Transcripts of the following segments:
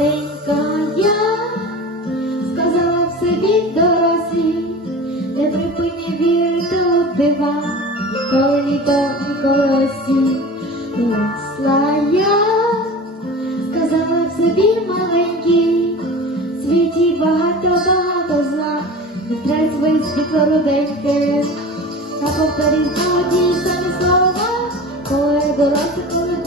маленька я сказала в собі дорослі, не припині вірити у дива, коли літо і коли я, сказала в собі маленький, в світі багато-багато зла, не трать свої світло руденьке, а повторіть одні самі слова, коли дорослі, коли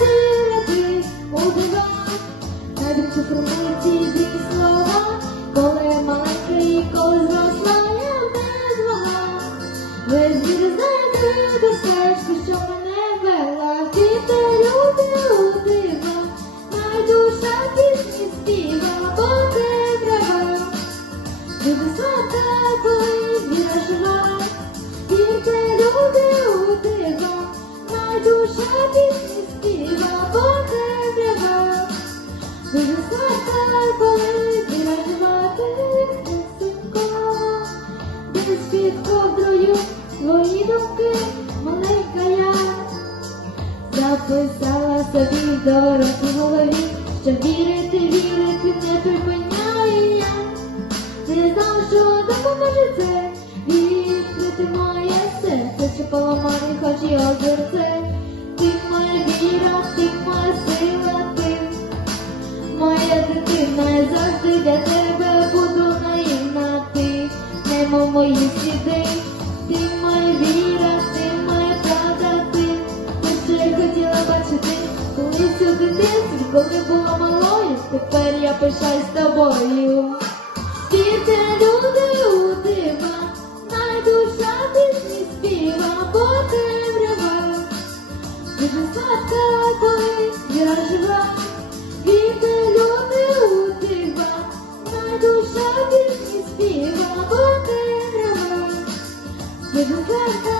вірити у дива, дві слова, коли маленька коли зросла, я не змогла. Ви звідти знаєте до стежки, що мене вела, ти люди у дива, найдуша пісні співа, бо ти треба. Дуже сладка, коли віра жива, тільки люди у дива, найдуша пісні Дуже віра жива, тихесенько, десь під ковдрою твої думки, маленька я. Записала собі в дорослій голові, що вірити, вірити не припиняю для тебе буду наївна, ти немо мої сліди, ти моя віра, ти моя правда, ти я хотіла бачити, колись у дитинстві, коли була малою, тепер я пишаюсь тобою. Como gota de de